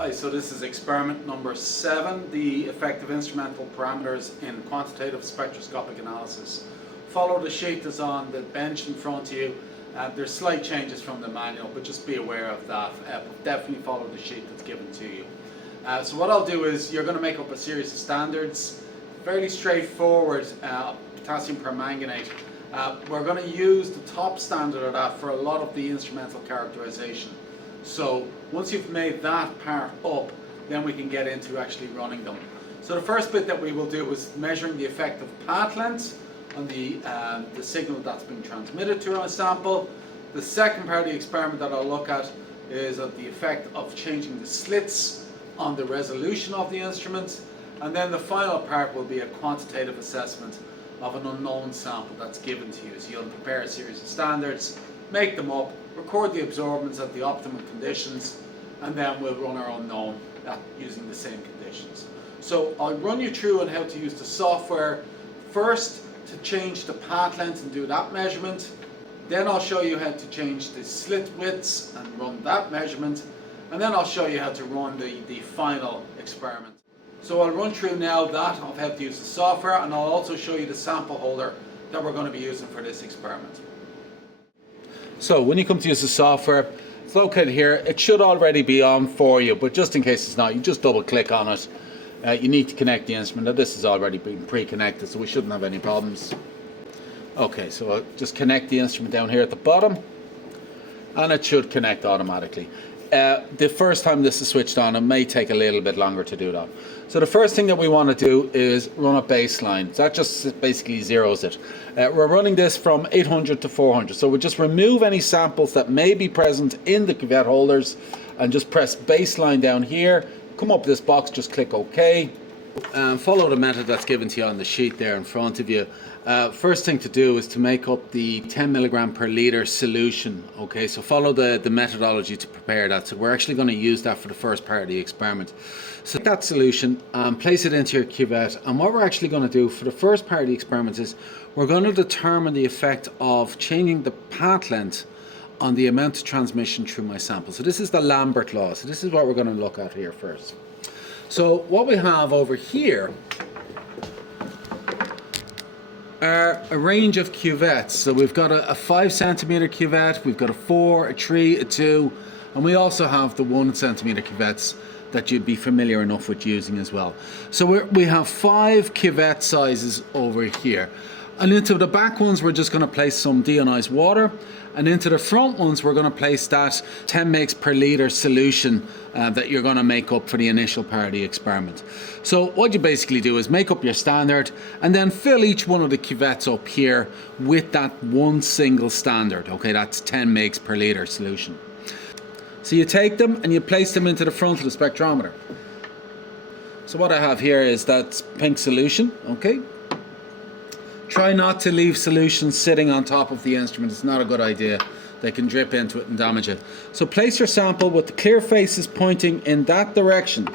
Hi, so this is experiment number 7, the effective instrumental parameters in quantitative spectroscopic analysis. Follow the sheet that's on the bench in front of you. There's slight changes from the manual, but just be aware of that. But definitely follow the sheet that's given to you. So what I'll do is you're going to make up a series of standards, fairly straightforward, potassium permanganate. We're going to use the top standard of that for a lot of the instrumental characterization. So once you've made that part up, then we can get into actually running them. So the first bit that we will do is measuring the effect of path length on the signal that's been transmitted to our sample. The second part of the experiment that I'll look at is of the effect of changing the slits on the resolution of the instrument. And then the final part will be a quantitative assessment of an unknown sample that's given to you. So you'll prepare a series of standards, make them up, record the absorbance at the optimum conditions, and then we'll run our unknown using the same conditions. So I'll run you through on how to use the software first to change the path length and do that measurement. Then I'll show you how to change the slit widths and run that measurement. And then I'll show you how to run the final experiment. So I'll run through now that of how to use the software, and I'll also show you the sample holder that we're going to be using for this experiment. So when you come to use the software, it's located here. It should already be on for you, but just in case it's not, you just double click on it. You need to connect the instrument. Now this has already been pre-connected, so we shouldn't have any problems. Okay, so I'll just connect the instrument down here at the bottom, and it should connect automatically. The first time this is switched on, it may take a little bit longer to do that. So the first thing that we want to do is run a baseline. So that just basically zeroes it. We're running this from 800 to 400. So we'll just remove any samples that may be present in the cuvette holders and just press baseline down here. Come up with this box, just click OK. Follow the method that's given to you on the sheet there in front of you. First thing to do is to make up the 10 milligram per liter solution. Okay, so follow the methodology to prepare that. So we're actually going to use that for the first part of the experiment. So take that solution and place it into your cuvette. And what we're actually going to do for the first part of the experiment is we're going to determine the effect of changing the path length on the amount of transmission through my sample. So this is the Lambert law. So this is what we're going to look at here first. So what we have over here are a range of cuvettes. So we've got a 5 centimeter cuvette, we've got a 4, a 3, a 2, and we also have the 1 centimeter cuvettes that you'd be familiar enough with using as well. So we have 5 cuvette sizes over here. And into the back ones, we're just going to place some deionized water. And into the front ones, we're going to place that 10 mg per liter solution that you're going to make up for the initial part of the experiment. So what you basically do is make up your standard and then fill each one of the cuvettes up here with that one single standard. Okay, that's 10 mg per liter solution. So you take them and you place them into the front of the spectrometer. So what I have here is that pink solution, okay? Try not to leave solutions sitting on top of the instrument. It's not a good idea. They can drip into it and damage it. So place your sample with the clear faces pointing in that direction.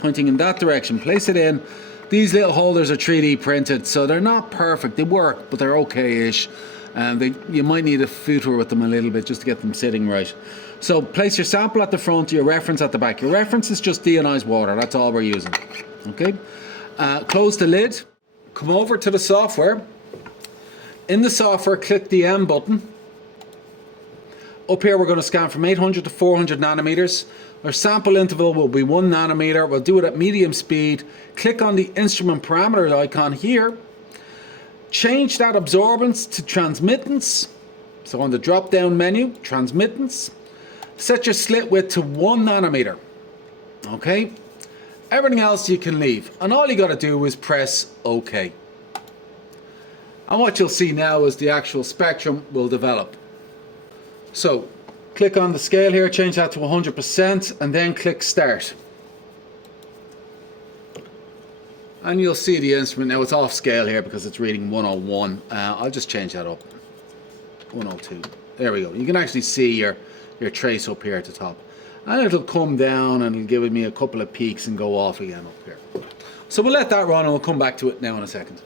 Pointing in that direction. Place it in. These little holders are 3D printed, so they're not perfect. They work, but they're okay-ish. You might need a footer with them a little bit just to get them sitting right. So place your sample at the front, your reference at the back. Your reference is just deionized water. That's all we're using. Okay. Close the lid. Come over to the software. In the software, click the M button. Up here, we're going to scan from 800 to 400 nanometers. Our sample interval will be 1 nanometer. We'll do it at medium speed. Click on the instrument parameter icon here. Change that absorbance to transmittance. So on the drop-down menu, transmittance. Set your slit width to 1 nanometer. Okay. Everything else you can leave, and all you got to do is press OK. And what you'll see now is the actual spectrum will develop. So click on the scale here, change that to 100%, and then click Start. And you'll see the instrument now. It's off scale here because it's reading 101. I'll just change that up. 102. There we go. You can actually see your trace up here at the top. And it'll come down and it'll give me a couple of peaks and go off again up here. So we'll let that run and we'll come back to it now in a second.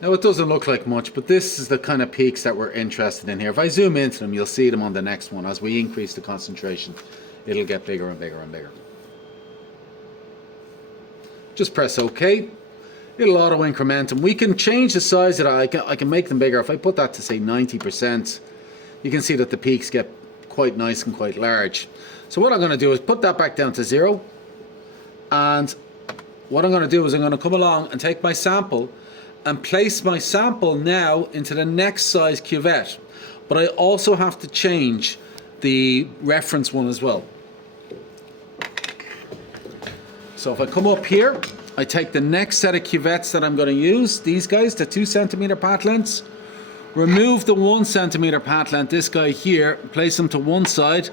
Now it doesn't look like much, but this is the kind of peaks that we're interested in here. If I zoom into them, you'll see them on the next one as we increase the concentration it'll get bigger and bigger and bigger. Just press OK. It'll auto increment, and we can change the size of that. I can make them bigger. If I put that to say 90%, you can see that the peaks get quite nice and quite large. So what I'm going to do is put that back down to 0, and what I'm going to do is I'm going to come along and take my sample and place my sample now into the next size cuvette. But I also have to change the reference one as well. So if I come up here, I take the next set of cuvettes that I'm going to use, these guys, the 2 centimeter path lengths, remove the 1 centimeter path length, this guy here, place them to one side.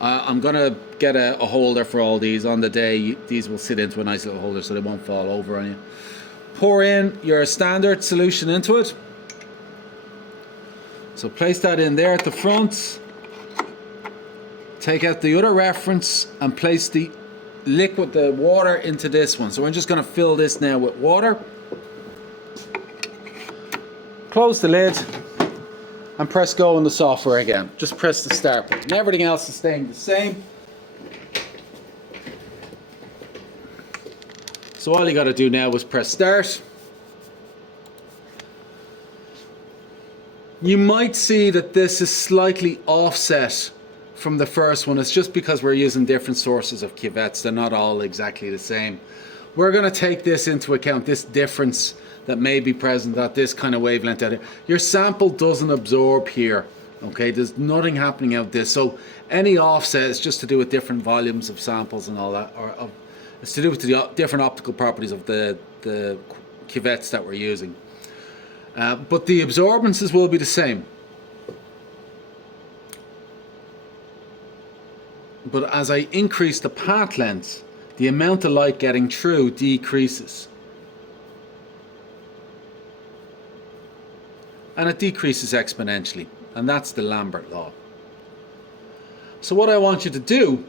I'm going to get a holder for all these. On the day, these will sit into a nice little holder so they won't fall over on you. Pour in your standard solution into it. So place that in there at the front. Take out the other reference and place the liquid, the water, into this one. So we're just going to fill this now with water. Close the lid and press go on the software again. Just press the start button. Everything else is staying the same. So all you got to do now is press start. You might see that this is slightly offset from the first one. It's just because we're using different sources of cuvettes. They're not all exactly the same. We're going to take this into account, this difference that may be present at this kind of wavelength out here. Your sample doesn't absorb here, okay? There's nothing happening out this. So any offset is just to do with different volumes of samples and all that, or it's to do with the different optical properties of the cuvettes that we're using. But the absorbances will be the same. But as I increase the path length, the amount of light getting through decreases. And it decreases exponentially. And that's the Lambert law. So what I want you to do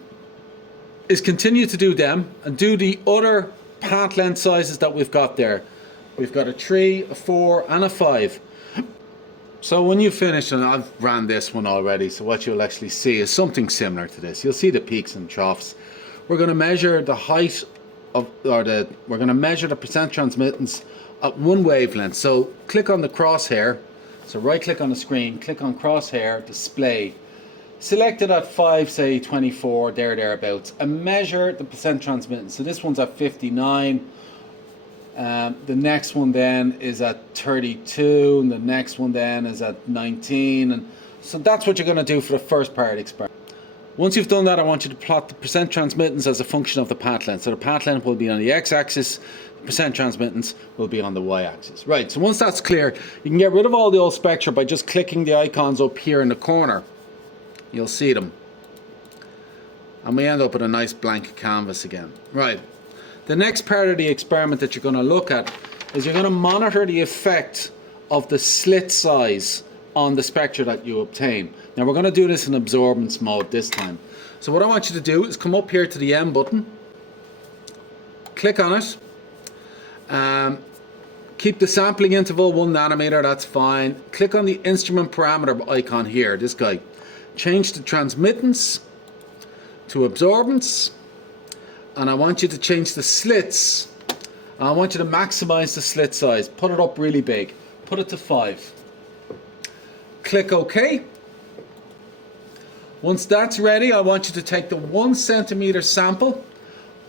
is continue to do them and do the other path length sizes that we've got there. We've got a 3, a 4 and a 5. So when you finish, and I've ran this one already, so what you'll actually see is something similar to this. You'll see the peaks and troughs. We're going to measure the height of, we're going to measure the percent transmittance at one wavelength. So click on the crosshair. So right click on the screen, click on crosshair, display. Select it at 5, say 24, thereabouts, and measure the percent transmittance. So this one's at 59. The next one then is at 32, and the next one then is at 19, and so that's what you're going to do for the first part of the experiment. Once you've done that, I want you to plot the percent transmittance as a function of the path length. So the path length will be on the x-axis, the percent transmittance will be on the y-axis. Right, so once that's clear, you can get rid of all the old spectra by just clicking the icons up here in the corner. You'll see them. And we end up with a nice blank canvas again. Right. The next part of the experiment that you're going to look at is you're going to monitor the effect of the slit size on the spectra that you obtain. Now we're going to do this in absorbance mode this time. So what I want you to do is come up here to the M button, click on it, keep the sampling interval 1 nanometer, that's fine. Click on the instrument parameter icon here, this guy. Change the transmittance to absorbance. And I want you to change the slits. I want you to maximize the slit size. Put it up really big. Put it to 5. Click OK. Once that's ready, I want you to take the 1 centimeter sample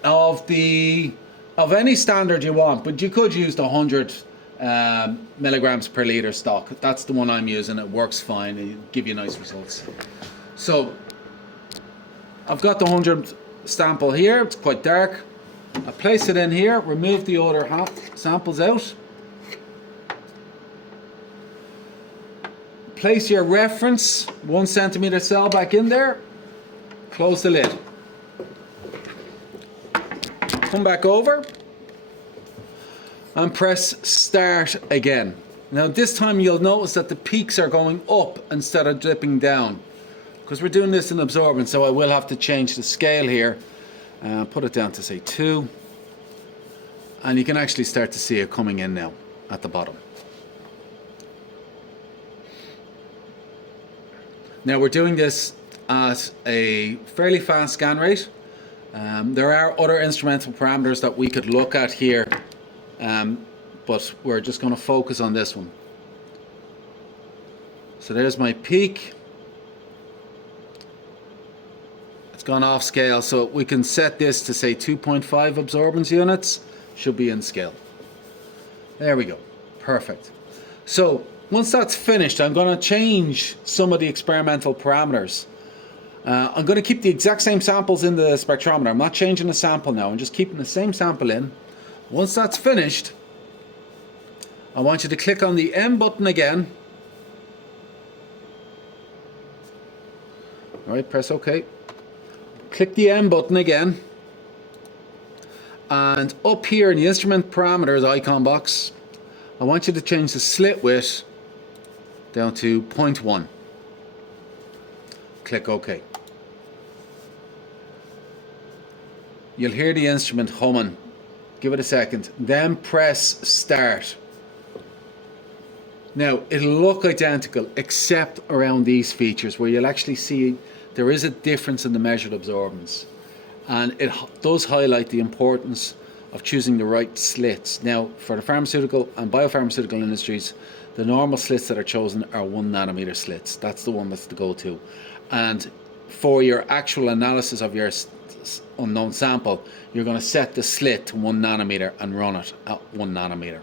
of any standard you want, but you could use the 100 milligrams per liter stock. That's the one I'm using. It works fine. It'll give you nice results. So I've got the 100 sample here. It's quite dark. I place it in here, remove the other samples out. Place your reference 1 centimeter cell back in there. Close the lid. Come back over and press start again. Now this time you'll notice that the peaks are going up instead of dipping down, because we're doing this in absorbance, so I will have to change the scale here. Put it down to say 2, and you can actually start to see it coming in now at the bottom. Now we're doing this at a fairly fast scan rate. There are other instrumental parameters that we could look at here, but we're just going to focus on this one. So there's my peak. It's gone off scale, so we can set this to say 2.5 absorbance units. Should be in scale. There we go. Perfect. So once that's finished, I'm going to change some of the experimental parameters. I'm going to keep the exact same samples in the spectrometer. I'm not changing the sample now. I'm just keeping the same sample in. Once that's finished, I want you to click on the M button again. All right, press OK. Click the M button again. And up here in the instrument parameters icon box, I want you to change the slit width down to 0.1. Click OK. You'll hear the instrument humming. Give it a second. Then press start. Now, it'll look identical except around these features where you'll actually see there is a difference in the measured absorbance. And it does highlight the importance of choosing the right slits. Now, for the pharmaceutical and biopharmaceutical industries, the normal slits that are chosen are 1 nanometer slits. That's the one that's the go-to. And for your actual analysis of your unknown sample, you're going to set the slit to 1 nanometer and run it at 1 nanometer.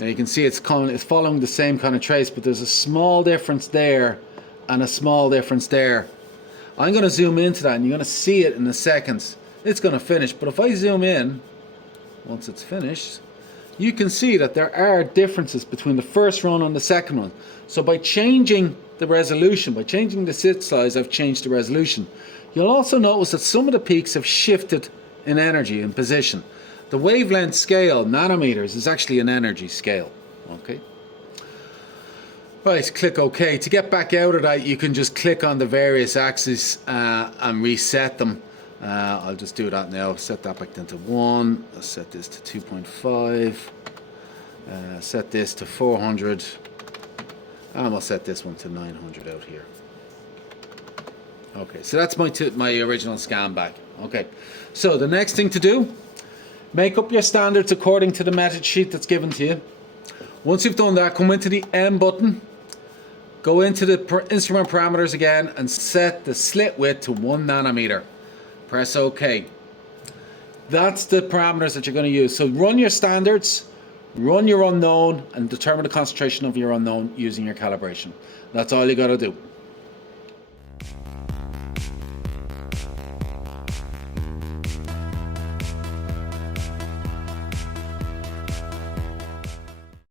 Now you can see it's following the same kind of trace, but there's a small difference there and a small difference there. I'm going to zoom into that and you're going to see it in a second. It's going to finish, but if I zoom in, once it's finished, you can see that there are differences between the first run and the second one. So by changing the resolution, by changing the slit size, I've changed the resolution. You'll also notice that some of the peaks have shifted in energy and position. The wavelength scale, nanometers, is actually an energy scale. Okay. Right, click OK. To get back out of that, you can just click on the various axes and reset them. I'll just do that now. Set that back down to 1. I'll set this to 2.5. Set this to 400. And we'll set this one to 900 out here. Okay, so that's my original scan back. Okay, so the next thing to do, make up your standards according to the method sheet that's given to you. Once you've done that, come into the M button, go into the instrument parameters again and set the slit width to 1 nanometer. Press OK. That's the parameters that you're going to use. So run your standards, run your unknown, and determine the concentration of your unknown using your calibration. That's all you got to do.